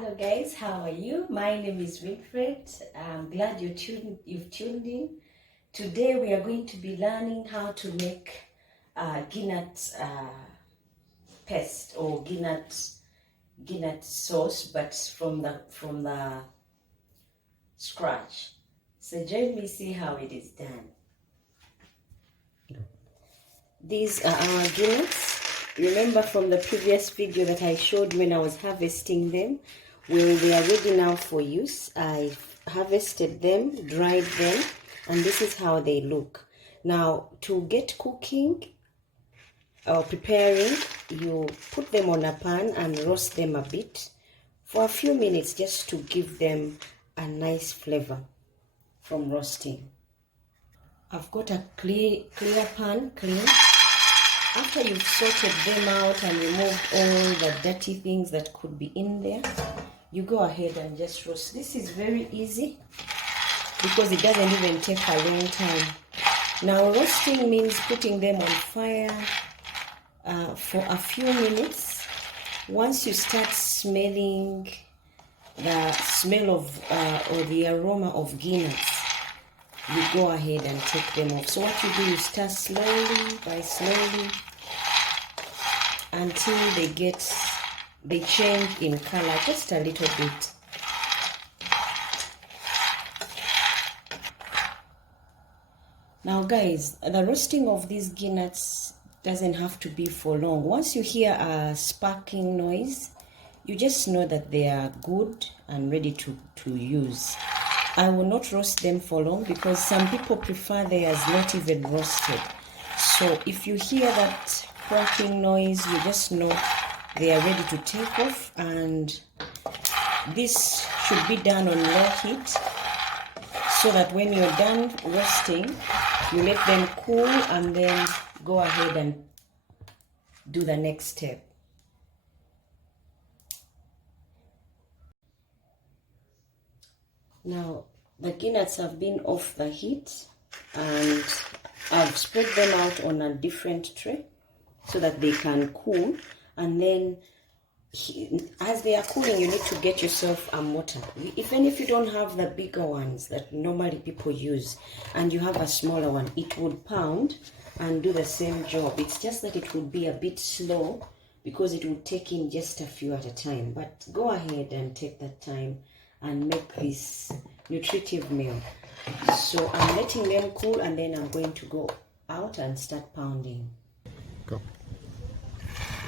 Hello guys, how are you? My name is Winfred. I'm glad you've tuned in. Today we are going to be learning how to make Groundnut paste or Groundnut sauce, but from the scratch. So join me see how it is done. These are our Groundnuts. Remember from the previous video that I showed when I was harvesting them? Well, they are ready now for use. I harvested them, dried them, and this is how they look. Now, to get cooking or preparing, you put them on a pan and roast them a bit for a few minutes just to give them a nice flavor from roasting. I've got a clear pan, clean. After you've sorted them out and removed all the dirty things that could be in there, you go ahead and just roast. This is very easy because it doesn't even take a long time. Now, roasting means putting them on fire for a few minutes. Once you start smelling the smell of or the aroma of Groundnuts, you go ahead and take them off. So what you do, you start slowly until they change in color just a little bit. Now guys, the roasting of these Groundnuts doesn't have to be for long. Once you hear a sparking noise, you just know that they are good and ready to use. I will not roast them for long because some people prefer theirs not even roasted. So if you hear that cracking noise, you just know they are ready to take off, and this should be done on low heat so that when you're done roasting, you let them cool and then go ahead and do the next step. Now, the Groundnuts have been off the heat and I've spread them out on a different tray so that they can cool. And then as they are cooling, you need to get yourself a mortar. Even if you don't have the bigger ones that normally people use and you have a smaller one, it would pound and do the same job. It's just that it would be a bit slow because it would take in just a few at a time. But go ahead and take that time and make this nutritive meal. So I'm letting them cool and then I'm going to go out and start pounding. Go.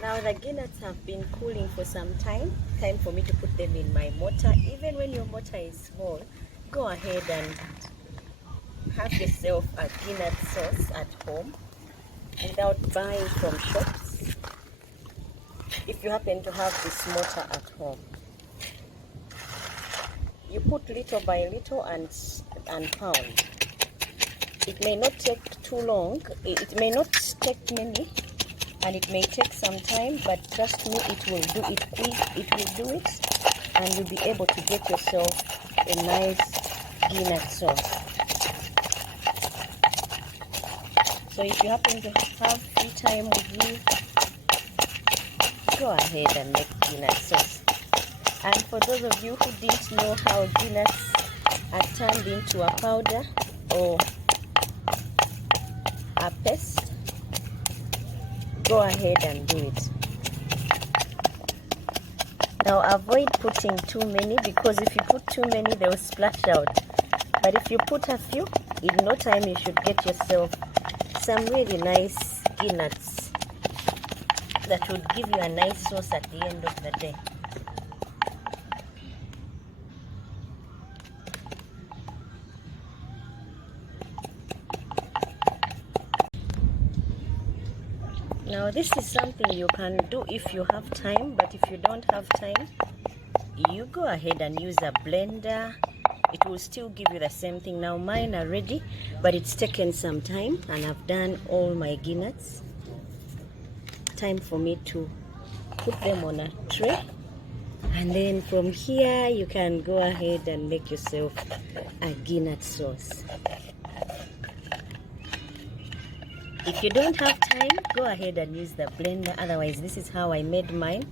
Now the Groundnuts have been cooling for some time. Time for me to put them in my mortar. Even when your mortar is small, go ahead and have yourself a Groundnut sauce at home without buying from shops. If you happen to have this mortar at home, you put little by little and pound. It may not take too long. It may not take many, and it may take some time, but trust me, it will do it quick. It will do it, and you'll be able to get yourself a nice Groundnut sauce. So if you happen to have free time with you, go ahead and make Groundnut sauce. And for those of you who didn't know how Groundnuts are turned into a powder or a paste, go ahead and do it. Now avoid putting too many because if you put too many, they will splash out. But if you put a few, in no time you should get yourself some really nice Groundnuts that would give you a nice sauce at the end of the day. Now this is something you can do if you have time, but if you don't have time, you go ahead and use a blender. It will still give you the same thing. Now mine are ready, but it's taken some time and I've done all my Groundnuts. Time for me to put them on a tray, and then from here you can go ahead and make yourself a Groundnut sauce. If you don't have time, go ahead and use the blender. Otherwise, this is how I made mine.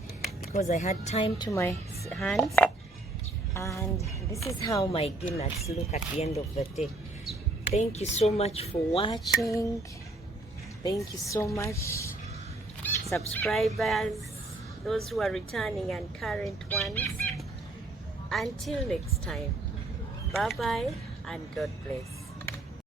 because I had time to my hands. And this is how my groundnuts look at the end of the day. Thank you so much for watching. Thank you so much, subscribers, those who are returning and current ones. Until next time, bye bye and God bless.